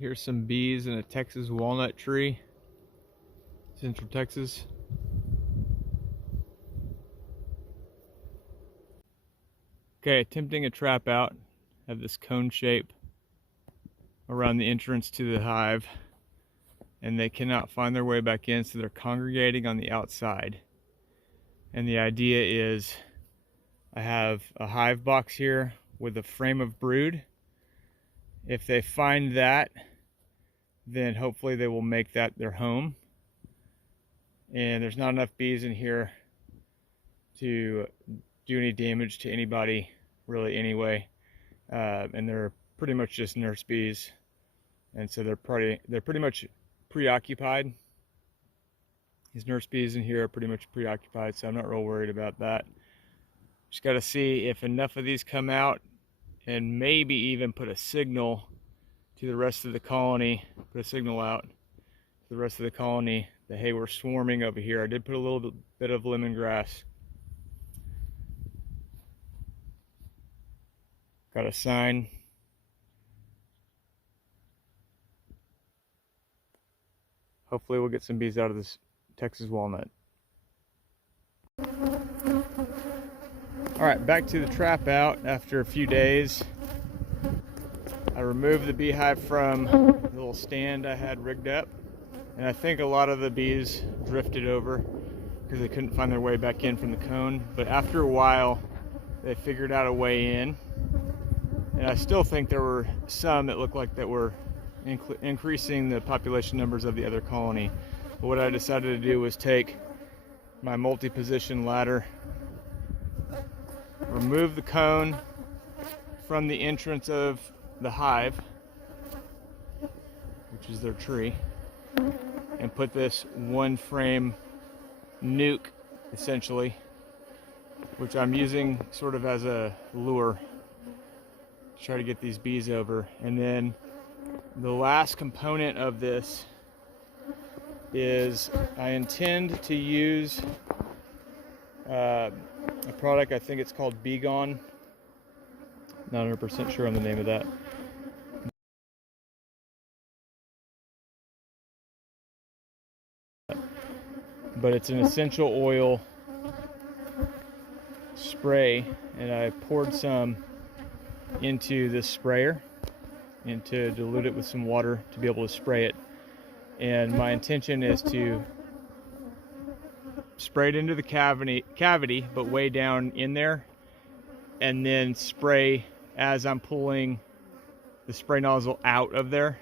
Here's some bees in a Texas walnut tree, Central Texas. Okay, attempting a trap out. Have this cone shape around the entrance to the hive, and they cannot find their way back in, so they're congregating on the outside. And the idea is I have a hive box here with a frame of brood. If they find that, then hopefully they will make that their home. And there's not enough bees in here to do any damage to anybody really anyway. And they're pretty much just nurse bees. And so they're pretty much preoccupied. These nurse bees in here are pretty much preoccupied, so I'm not real worried about that. Just got to see if enough of these come out, and maybe even put a signal to the rest of the colony, put a signal out to the rest of the colony that, hey, we're swarming over here. I did put a little bit of lemongrass. Got a sign. Hopefully we'll get some bees out of this Texas walnut. All right, back to the trap out after a few days. I removed the beehive from the little stand I had rigged up, and I think a lot of the bees drifted over because they couldn't find their way back in from the cone. But after a while, they figured out a way in, and I still think there were some that looked like that were increasing the population numbers of the other colony. But what I decided to do was take my multi-position ladder, remove the cone from the entrance of the hive, which is their tree, and put this one frame nuke, essentially, which I'm using sort of as a lure to try to get these bees over. And then the last component of this is I intend to use a product, I think it's called Bee Gone. Not 100% sure on the name of that. But it's an essential oil spray, and I poured some into this sprayer and to dilute it with some water to be able to spray it. And my intention is to spray it into the cavity, but way down in there, and then spray as I'm pulling the spray nozzle out of there,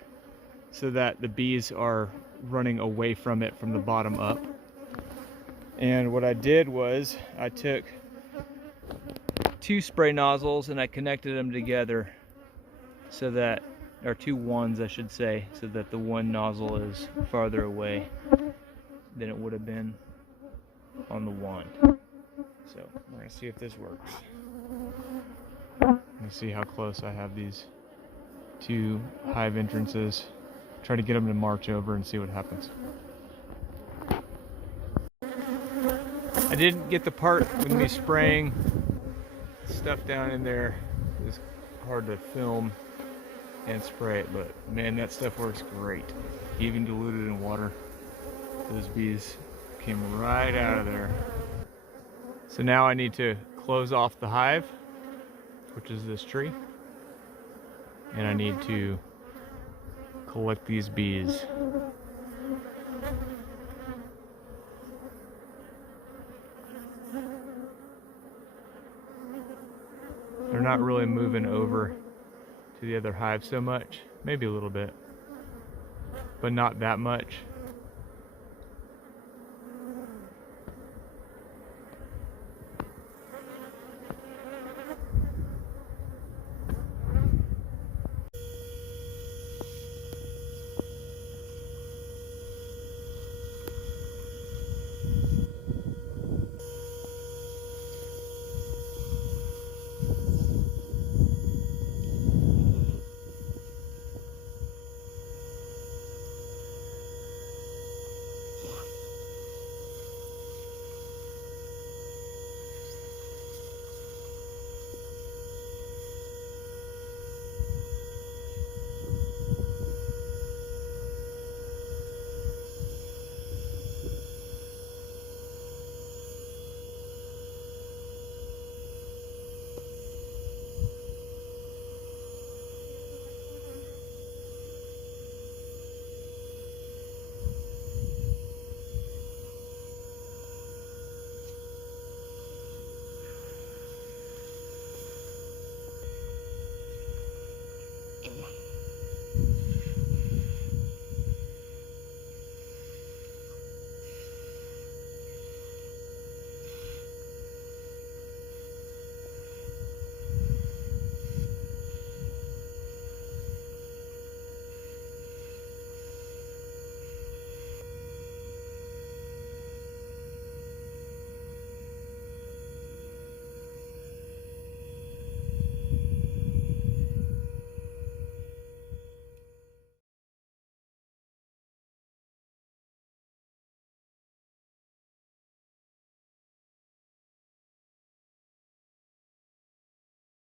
so that the bees are running away from it from the bottom up. And what I did was I took two spray nozzles and I connected them together so that, or two wands I should say, so that the one nozzle is farther away than it would have been on the wand. So we're going to see if this works. Let me see how close I have these two hive entrances. Try to get them to march over and see what happens. I didn't get the part with me spraying stuff down in there. It's hard to film and spray it, but man, that stuff works great. Even diluted in water, those bees came right out of there. So now I need to close off the hive, which is this tree, and I need to collect these bees. They're not really moving over to the other hive so much, maybe a little bit, but not that much.